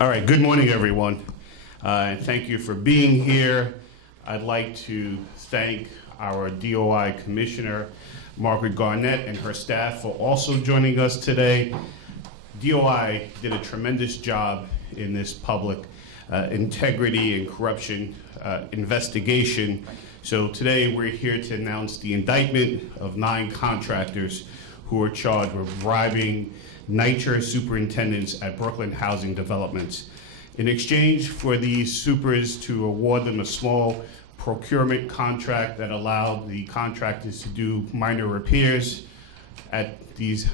All right, good morning, everyone. And thank you for being here. I'd like to thank our DOI Commissioner, Margaret Garnett, and her staff for also joining us today. DOI did a tremendous job in this public integrity and corruption investigation. So today we're here to announce the indictment of 9 contractors who are charged with bribing NYCHA superintendents at Brooklyn housing developments. In exchange for these supers to award them a small procurement contract that allowed the contractors to do minor repairs at these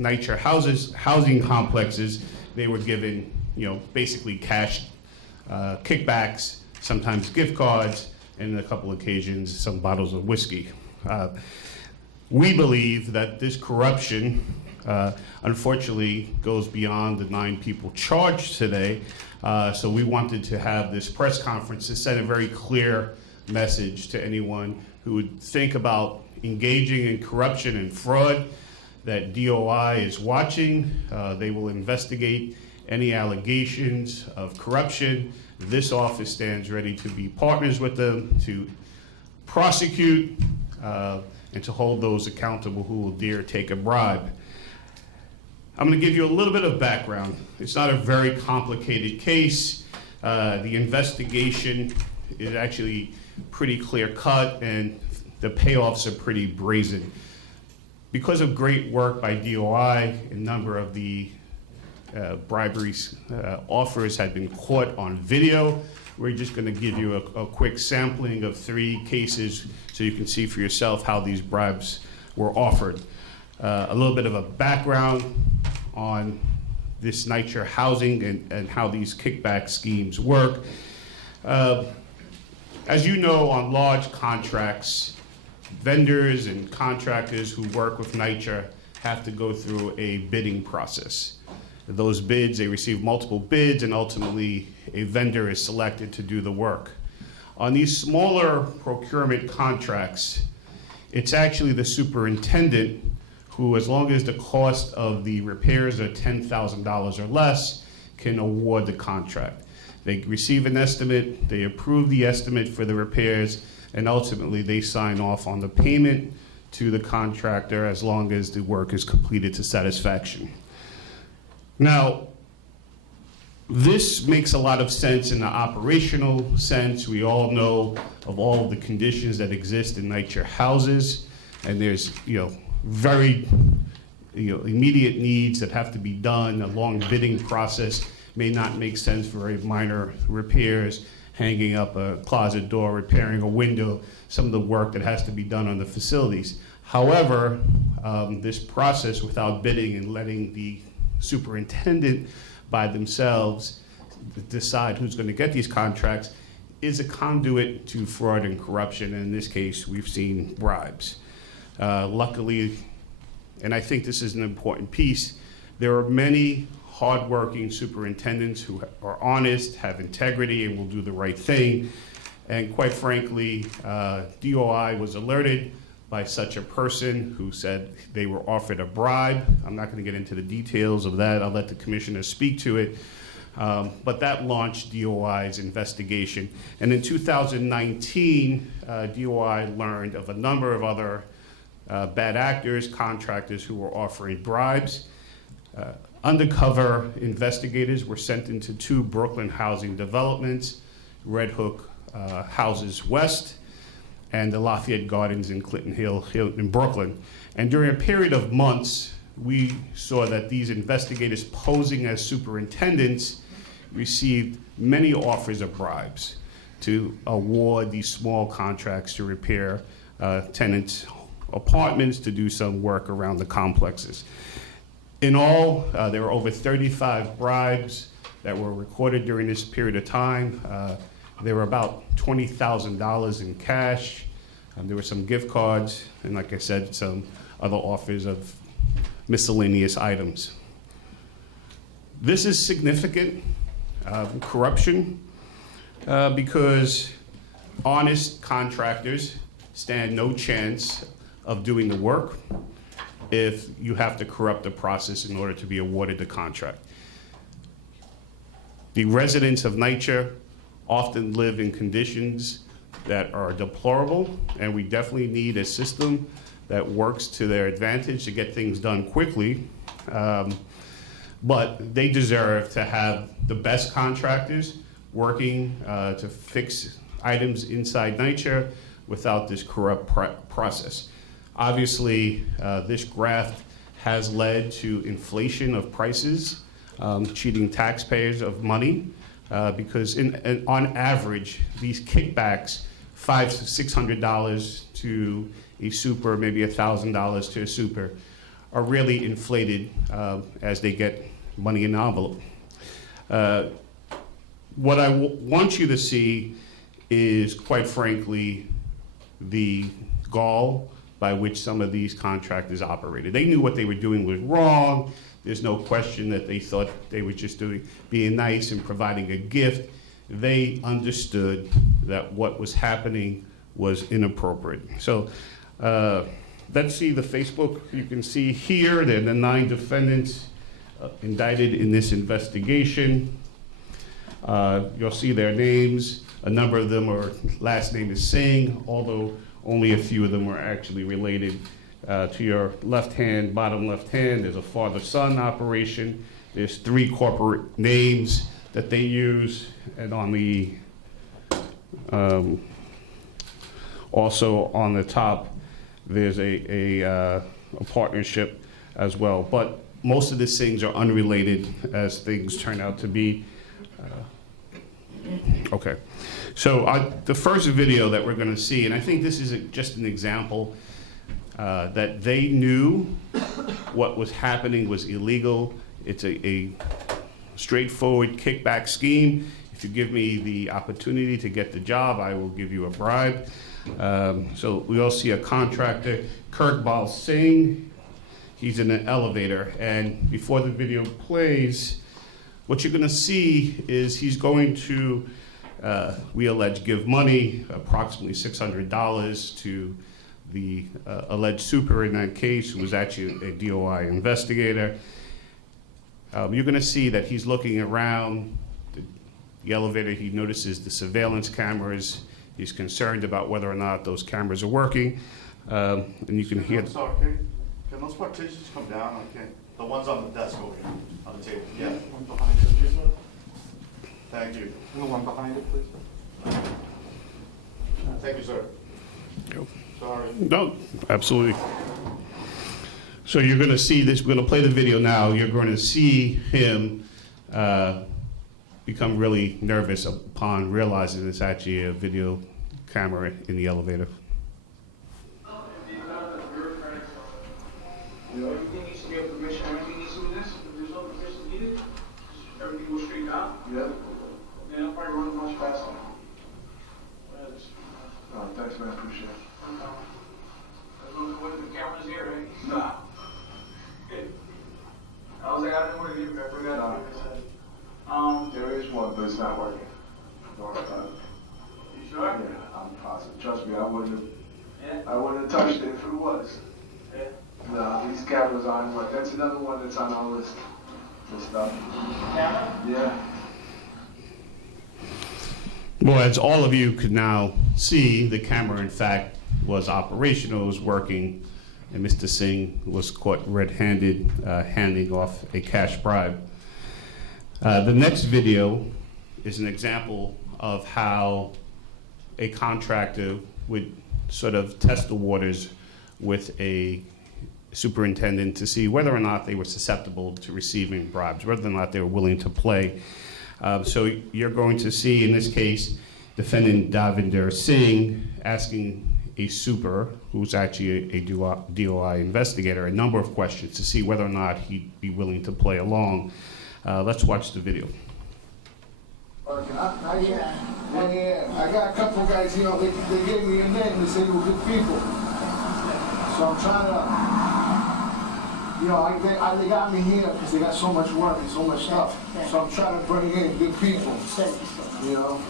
NYCHA housing complexes, they were given, basically cash kickbacks, sometimes gift cards, and on a couple occasions, some bottles of whiskey. We believe that this corruption unfortunately goes beyond the 9 people charged today. So we wanted to have this press conference to send a very clear message to anyone who would think about engaging in corruption and fraud, that DOI is watching. They will investigate any allegations of corruption. This office stands ready to be partners with them, to prosecute, and to hold those accountable who will dare take a bribe. I'm going to give you a little bit of background. It's not a very complicated case. The investigation is actually pretty clear cut, and the payoffs are pretty brazen. Because of great work by DOI, a number of the bribery offers had been caught on video. We're just going to give you a quick sampling of 3 cases so you can see for yourself how these bribes were offered. A little bit of a background on this NYCHA housing and how these kickback schemes work. As you know, on large contracts, vendors and contractors who work with NYCHA have to go through a bidding process. Those bids, they receive multiple bids, and ultimately a vendor is selected to do the work. On these smaller procurement contracts, it's actually the superintendent who, as long as the cost of the repairs are $10,000 or less, can award the contract. They receive an estimate, they approve the estimate for the repairs, and ultimately they sign off on the payment to the contractor as long as the work is completed to satisfaction. Now, this makes a lot of sense in the operational sense. We all know of all of the conditions that exist in NYCHA houses, and there's, very immediate needs that have to be done. A long bidding process may not make sense for very minor repairs, hanging up a closet door, repairing a window, some of the work that has to be done on the facilities. However, this process without bidding and letting the superintendent by themselves decide who's going to get these contracts is a conduit to fraud and corruption. And in this case, we've seen bribes. Luckily, and I think this is an important piece, there are many hardworking superintendents who are honest, have integrity, and will do the right thing. And quite frankly, DOI was alerted by such a person who said they were offered a bribe. I'm not going to get into the details of that. I'll let the commissioner speak to it. But that launched DOI's investigation. And in 2019, DOI learned of a number of other bad actors, contractors who were offering bribes. Undercover investigators were sent into 2 Brooklyn housing developments, Red Hook Houses West and the Lafayette Gardens in Clinton Hill in Brooklyn. And during a period of months, we saw that these investigators posing as superintendents received many offers of bribes to award these small contracts to repair tenants' apartments, to do some work around the complexes. In all, there were over 35 bribes that were recorded during this period of time. There were about $20,000 in cash. There were some gift cards, and like I said, some other offers of miscellaneous items. This is significant corruption because honest contractors stand no chance of doing the work if you have to corrupt the process in order to be awarded the contract. The residents of NYCHA often live in conditions that are deplorable, and we definitely need a system that works to their advantage to get things done quickly. But they deserve to have the best contractors working to fix items inside NYCHA without this corrupt process. Obviously, this graft has led to inflation of prices, cheating taxpayers of money, because on average, these kickbacks, $500 to $600 to a super, maybe $1,000 to a super, are really inflated as they get money in the envelope. What I want you to see is, quite frankly, the gall by which some of these contractors operated. They knew what they were doing was wrong. There's no question that they thought they were just being nice and providing a gift. They understood that what was happening was inappropriate. So let's see the Facebook. You can see here that the 9 defendants indicted in this investigation. You'll see their names. A number of them are, last name is Singh, although only a few of them are actually related. To your left hand, bottom left hand, there's a father-son operation. There's 3 corporate names that they use, and on the also on the top, there's a partnership as well. But most of these things are unrelated, as things turn out to be. Okay, so the first video that we're going to see, and I think this is just an example that they knew what was happening was illegal. It's a straightforward kickback scheme. If you give me the opportunity to get the job, I will give you a bribe. So we all see a contractor, Kirkbal Singh. He's in an elevator, and before the video plays, what you're going to see is he's going to, we allege, give money, approximately $600 to the alleged super in that case, who was actually a DOI investigator. You're going to see that he's looking around the elevator. He notices the surveillance cameras. He's concerned about whether or not those cameras are working. And you can hear. I'm sorry, can those partitions come down? I can't. The ones on the desk over here, on the table. Yeah. One behind it, please, sir. Thank you. And the one behind it, please. Thank you, sir. Go. Sorry. No, absolutely. So you're going to see this. We're going to play the video now. You're going to see him become really nervous upon realizing it's actually a video camera in the elevator. Everything needs to be a permission, everything needs to be this, if there's no permission needed, everything will straighten out. Yeah. Then I'll probably run much faster. Thanks, man. Appreciate it. As long as the camera's here, right? Nah. I was like, I don't know what to do, I forgot. There is one, but it's not working. Don't worry about it. You sure? Yeah, I'm positive. Trust me, I wouldn't Yeah. have touched it if it was. Yeah. No, these cameras aren't working. That's another one that's on our list. This stuff. Camera? Yeah. Well, as all of you could now see, the camera, in fact, was operational, was working, and Mr. Singh was caught red-handed handing off a cash bribe. The next video is an example of how a contractor would sort of test the waters with a superintendent to see whether or not they were susceptible to receiving bribes, whether or not they were willing to play. So you're going to see, in this case, defendant Davinder Singh asking a super, who's actually a DOI investigator, a number of questions to see whether or not he'd be willing to play along. Let's watch the video. I got a couple of guys, you know, they gave me a name, they said you were good people. So I'm trying to, you know, they got me here because they got so much work and so much stuff. So I'm trying to bring in good people, you know.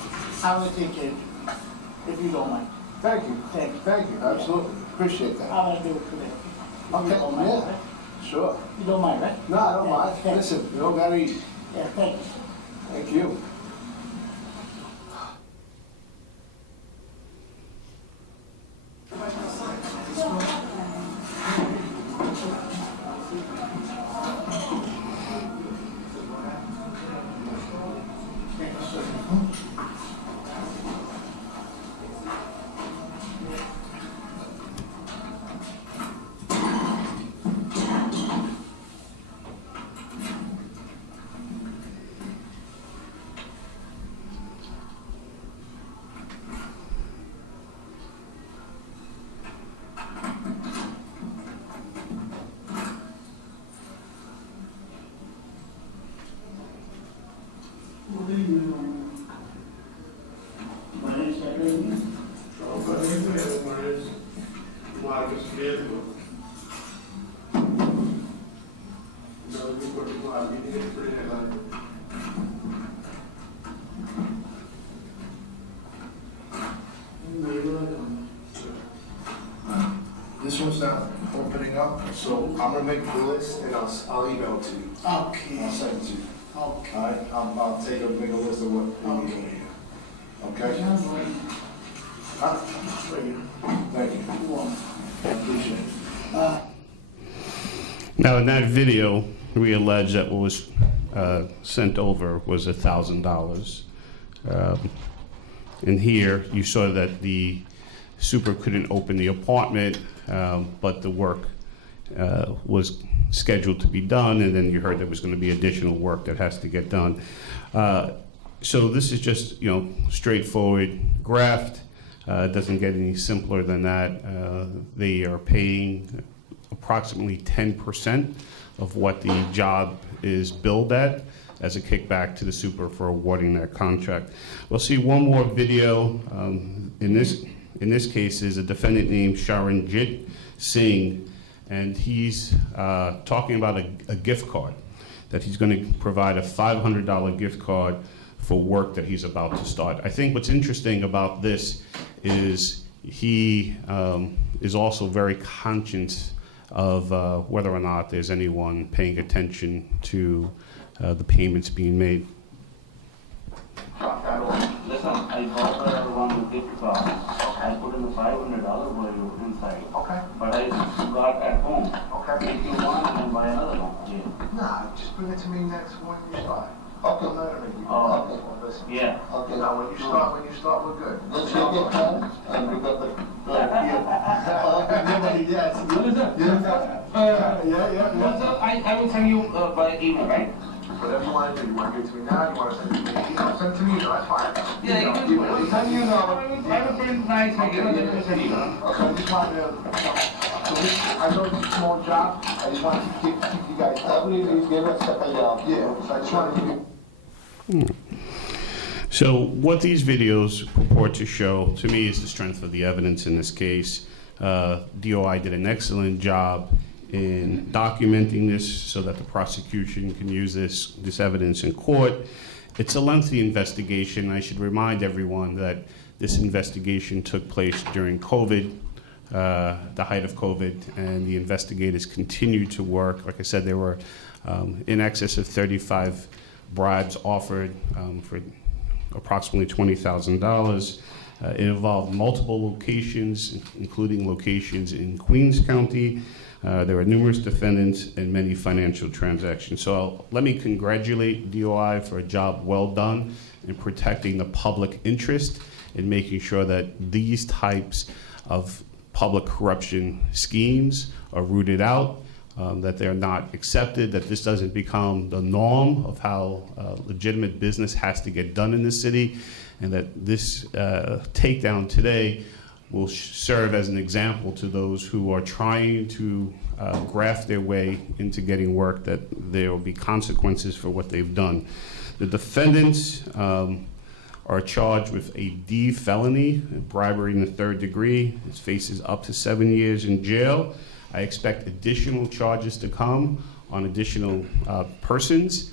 I would think if you don't mind. Thank you. Thank you. Thank you, absolutely. Appreciate that. I'm gonna do it today. If Okay, you don't mind, yeah, right? sure. You don't mind, right? No, I don't Yeah, mind. thank you. Listen, you don't gotta eat. Yeah, thank you. Thank you. you. This one's not opening up, so I'm gonna make the list and I'll email it to you. Okay. I'll send it to you. Okay. All right, I'll make a list of what we need. Okay? Huh? Thank you. I appreciate it. Now, in that video, we allege that what was sent over was $1,000. And here, you saw that the super couldn't open the apartment, but the work was scheduled to be done, and then you heard there was going to be additional work that has to get done. So this is just, straightforward graft. It doesn't get any simpler than that. They are paying approximately 10% of what the job is billed at as a kickback to the super for awarding that contract. We'll see one more video. In this case is a defendant named Sharanjit Singh, and he's talking about a gift card, that he's going to provide a $500 gift card for work that he's about to start. I think what's interesting about this is he is also very conscious of whether or not there's anyone paying attention to the payments being made. Listen, I bought her one gift card. I put in the $500 for you inside. Okay. But I got at home. Okay. If you want, I can buy another one. Yeah. Nah, just bring it to me next when you start. Okay. Listen. Yeah. Okay. Now, when you start, we're good. Let's get done, and we got the, Yes. What is that? Yeah. I will send you by email, right? Whatever you want to do. You want to give it to me now, you want to send it to me? Send it to me, that's fine. Yeah, you can do it. Send you know. I will print nice and get it to you. Okay, I just wanted to, I know it's a small job, I just wanted to keep you guys up. Yeah, so I just wanted to give you. So what these videos purport to show, to me, is the strength of the evidence in this case. DOI did an excellent job in documenting this so that the prosecution can use this evidence in court. It's a lengthy investigation. I should remind everyone that this investigation took place during COVID, the height of COVID, and the investigators continued to work. Like I said, there were in excess of 35 bribes offered for approximately $20,000. It involved multiple locations, including locations in Queens County. There were numerous defendants and many financial transactions. So let me congratulate DOI for a job well done in protecting the public interest and making sure that these types of public corruption schemes are rooted out, that they're not accepted, that this doesn't become the norm of how legitimate business has to get done in the city, and that this takedown today will serve as an example to those who are trying to graft their way into getting work, that there will be consequences for what they've done. The defendants are charged with a D felony, bribery in the 3rd degree. It faces up to 7 years in jail. I expect additional charges to come on additional persons.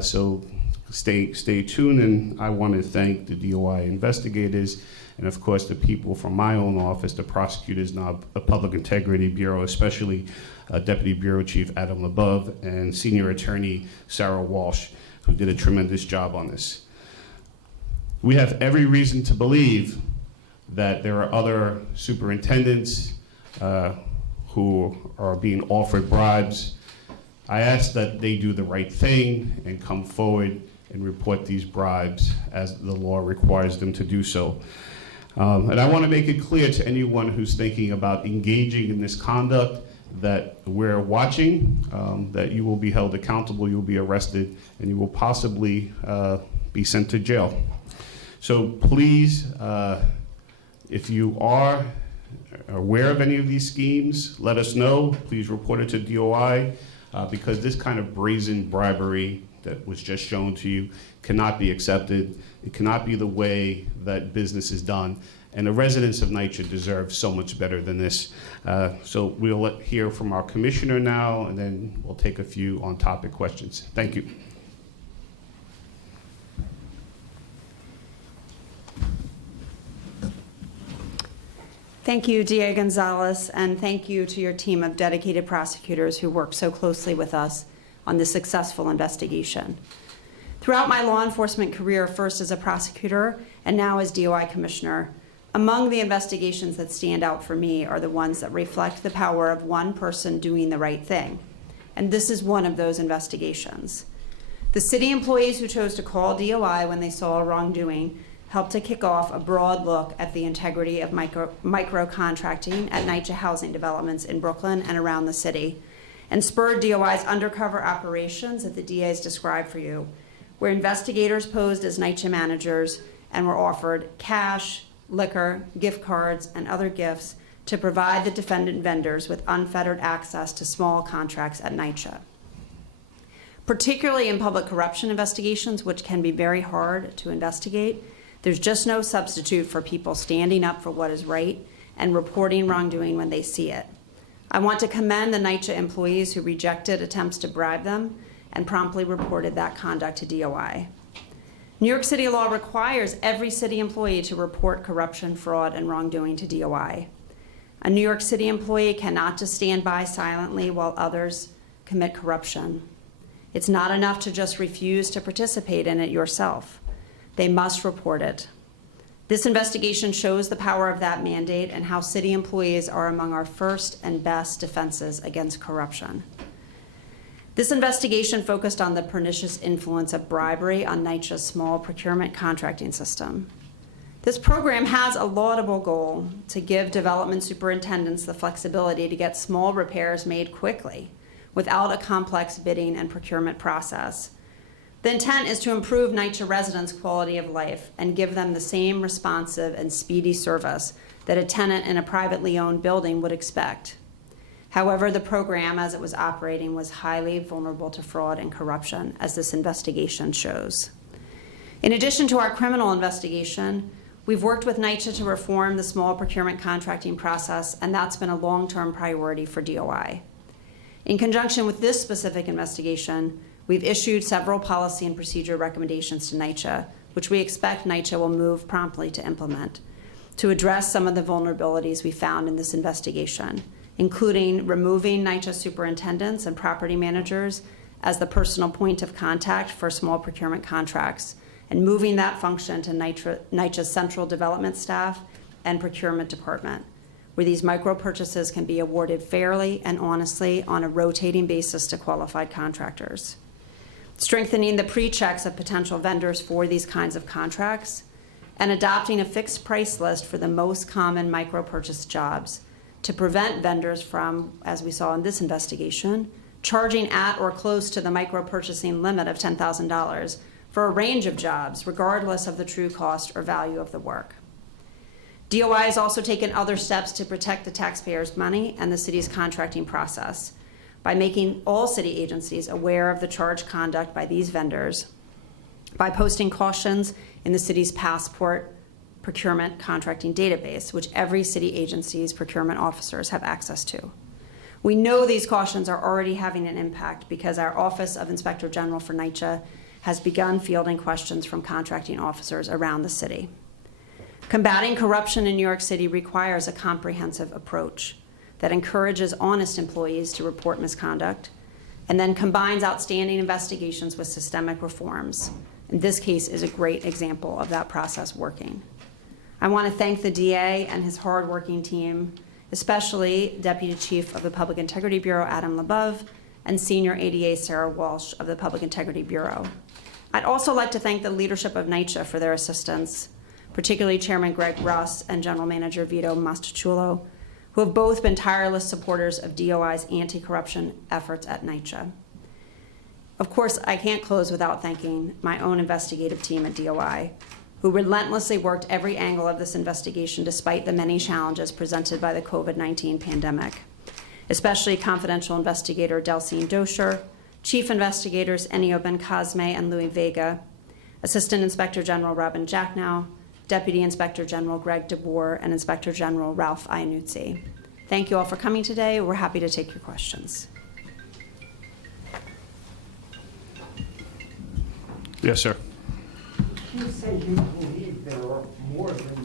So stay tuned, and I want to thank the DOI investigators and of course the people from my own office, the prosecutors and our Public Integrity Bureau, especially Deputy Bureau Chief Adam LeBeouf and Senior Attorney Sarah Walsh. who did a tremendous job on this. We have every reason to believe that there are other superintendents who are being offered bribes. I ask that they do the right thing and come forward and report these bribes as the law requires them to do so. And I want to make it clear to anyone who's thinking about engaging in this conduct that we're watching, that you will be held accountable, you'll be arrested, and you will possibly be sent to jail. So please, if you are aware of any of these schemes, let us know. Please report it to DOI, because this kind of brazen bribery that was just shown to you cannot be accepted. It cannot be the way that business is done. And the residents of NYCHA deserve so much better than this. So we'll hear from our commissioner now, and then we'll take a few on-topic questions. Thank you. Thank you, DA Gonzalez, and thank you to your team of dedicated prosecutors who worked so closely with us on this successful investigation. Throughout my law enforcement career, first as a prosecutor and now as DOI commissioner, among the investigations that stand out for me are the ones that reflect the power of one person doing the right thing. And this is one of those investigations. The city employees who chose to call DOI when they saw a wrongdoing helped to kick off a broad look at the integrity of micro contracting at NYCHA housing developments in Brooklyn and around the city, and spurred DOI's undercover operations that the DA's described for you, where investigators posed as NYCHA managers and were offered cash, liquor, gift cards, and other gifts to provide the defendant vendors with unfettered access to small contracts at NYCHA. Particularly in public corruption investigations, which can be very hard to investigate, there's just no substitute for people standing up for what is right and reporting wrongdoing when they see it. I want to commend the NYCHA employees who rejected attempts to bribe them and promptly reported that conduct to DOI. New York City law requires every city employee to report corruption, fraud, and wrongdoing to DOI. A New York City employee cannot just stand by silently while others commit corruption. It's not enough to just refuse to participate in it yourself. They must report it. This investigation shows the power of that mandate and how city employees are among our first and best defenses against corruption. This investigation focused on the pernicious influence of bribery on NYCHA's small procurement contracting system. This program has a laudable goal to give development superintendents the flexibility to get small repairs made quickly without a complex bidding and procurement process. The intent is to improve NYCHA residents' quality of life and give them the same responsive and speedy service that a tenant in a privately owned building would expect. However, the program as it was operating was highly vulnerable to fraud and corruption, as this investigation shows. In addition to our criminal investigation, we've worked with NYCHA to reform the small procurement contracting process, and that's been a long-term priority for DOI. In conjunction with this specific investigation, we've issued several policy and procedure recommendations to NYCHA, which we expect NYCHA will move promptly to implement, to address some of the vulnerabilities we found in this investigation, including removing NYCHA superintendents and property managers as the personal point of contact for small procurement contracts, and moving that function to NYCHA's central development staff and procurement department, where these micro purchases can be awarded fairly and honestly on a rotating basis to qualified contractors. Strengthening the pre-checks of potential vendors for these kinds of contracts, and adopting a fixed price list for the most common micro purchase jobs to prevent vendors from, as we saw in this investigation, charging at or close to the micro purchasing limit of $10,000 for a range of jobs, regardless of the true cost or value of the work. DOI has also taken other steps to protect the taxpayers' money and the city's contracting process by making all city agencies aware of the charge conduct by these vendors, by posting cautions in the city's passport procurement contracting database, which every city agency's procurement officers have access to. We know these cautions are already having an impact because our Office of Inspector General for NYCHA has begun fielding questions from contracting officers around the city. Combating corruption in New York City requires a comprehensive approach that encourages honest employees to report misconduct and then combines outstanding investigations with systemic reforms. And this case is a great example of that process working. I want to thank the DA and his hardworking team, especially Deputy Chief of the Public Integrity Bureau, Adam Labov, and Senior ADA Sarah Walsh of the Public Integrity Bureau. I'd also like to thank the leadership of NYCHA for their assistance, particularly Chairman Greg Russ and General Manager Vito Mastachulo, who have both been tireless supporters of DOI's anti-corruption efforts at NYCHA. Of course, I can't close without thanking my own investigative team at DOI, who relentlessly worked every angle of this investigation despite the many challenges presented by the COVID-19 pandemic, especially confidential investigator Delcine Dosher, Chief Investigators Ennio Bencosme and Louis Vega, Assistant Inspector General Robin Jacknow, Deputy Inspector General Greg DeBoer, and Inspector General Ralph Iannuzzi. Thank you all for coming today. We're happy to take your questions. Yes, sir. You say you believe there are more than 9,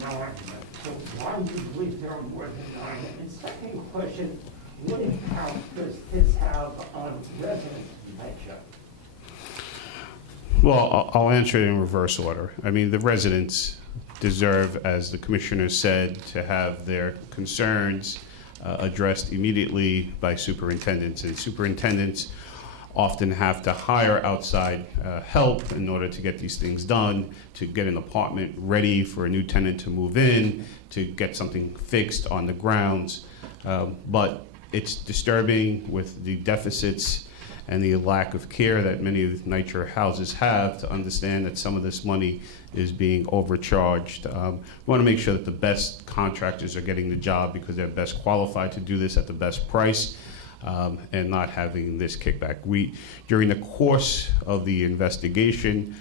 so why do you believe there are more than 9? And second question, what impact does this have on residents in NYCHA? Well, I'll answer it in reverse order. I mean, the residents deserve, as the commissioner said, to have their concerns addressed immediately by superintendents. And superintendents often have to hire outside help in order to get these things done, to get an apartment ready for a new tenant to move in, to get something fixed on the grounds. But it's disturbing with the deficits and the lack of care that many of the NYCHA houses have to understand that some of this money is being overcharged. We want to make sure that the best contractors are getting the job because they're best qualified to do this at the best price. And not having this kickback. During the course of the investigation,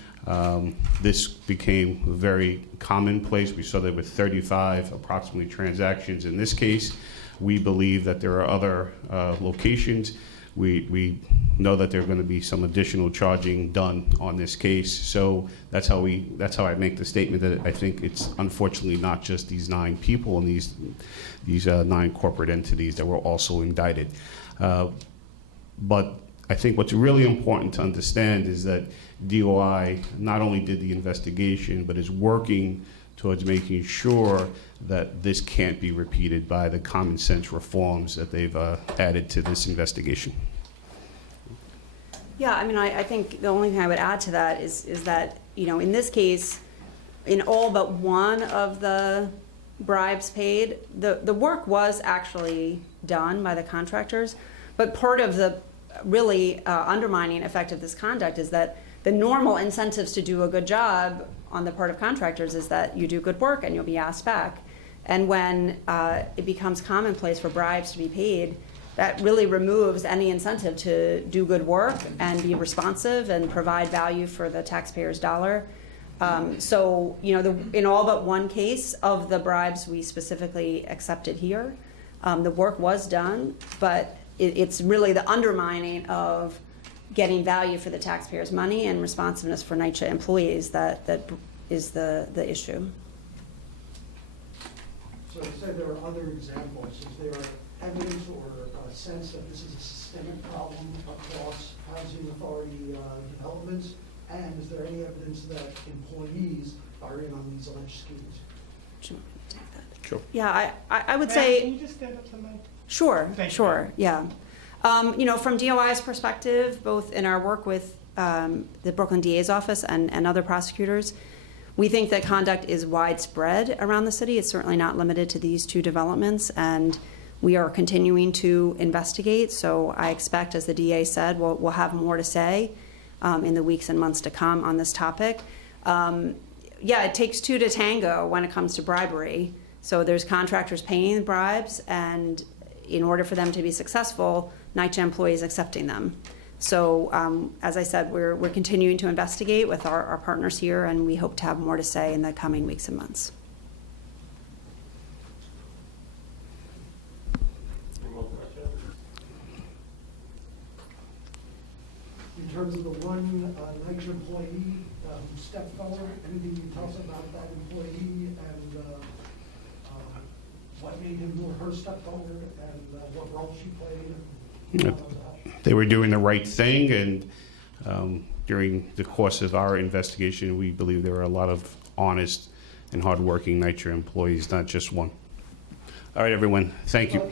this became very commonplace. We saw that with 35 approximately transactions in this case. We believe that there are other locations. We know that there's going to be some additional charging done on this case. So that's how I make the statement that I think it's unfortunately not just these 9 people and these 9 corporate entities that were also indicted. But I think what's really important to understand is that DOI not only did the investigation, but is working towards making sure that this can't be repeated by the common sense reforms that they've added to this investigation. Yeah, I mean, I think the only thing I would add to that is that, you know, in this case, in all but one of the bribes paid, the work was actually done by the contractors, but part of the really undermining effect of this conduct is that the normal incentives to do a good job on the part of contractors is that you do good work and you'll be asked back. And when it becomes commonplace for bribes to be paid, that really removes any incentive to do good work and be responsive and provide value for the taxpayer's dollar. So, you know, in all but one case of the bribes we specifically accepted here, the work was done, but it's really the undermining of getting value for the taxpayer's money and responsiveness for NYCHA employees that is the issue. So you say there are other examples. Is there evidence or a sense that this is a systemic problem across housing authority developments? And is there any evidence that employees are in on these alleged schemes? Do you want me to take that? Sure. Yeah, I would Ma'am, say. Can you just stand up to the mic? Sure, Thank you. sure, yeah. You know, from DOI's perspective, both in our work with the Brooklyn DA's office and other prosecutors, we think that conduct is widespread around the city. It's certainly not limited to these 2 developments, and we are continuing to investigate. So I expect, as the DA said, we'll have more to say in the weeks and months to come on this topic. Yeah, it takes 2 to tango when it comes to bribery. So there's contractors paying bribes, and in order for them to be successful, NYCHA employees accepting them. So as I said, we're continuing to investigate with our partners here, and we hope to have more to say in the coming weeks and months. In terms of the one NYCHA employee who stepped forward, anything you can tell us about that employee and what made him or her step forward and what role she played? They were doing the right thing, and during the course of our investigation, we believe there were a lot of honest and hardworking NYCHA employees, not just one. All right, everyone, thank you.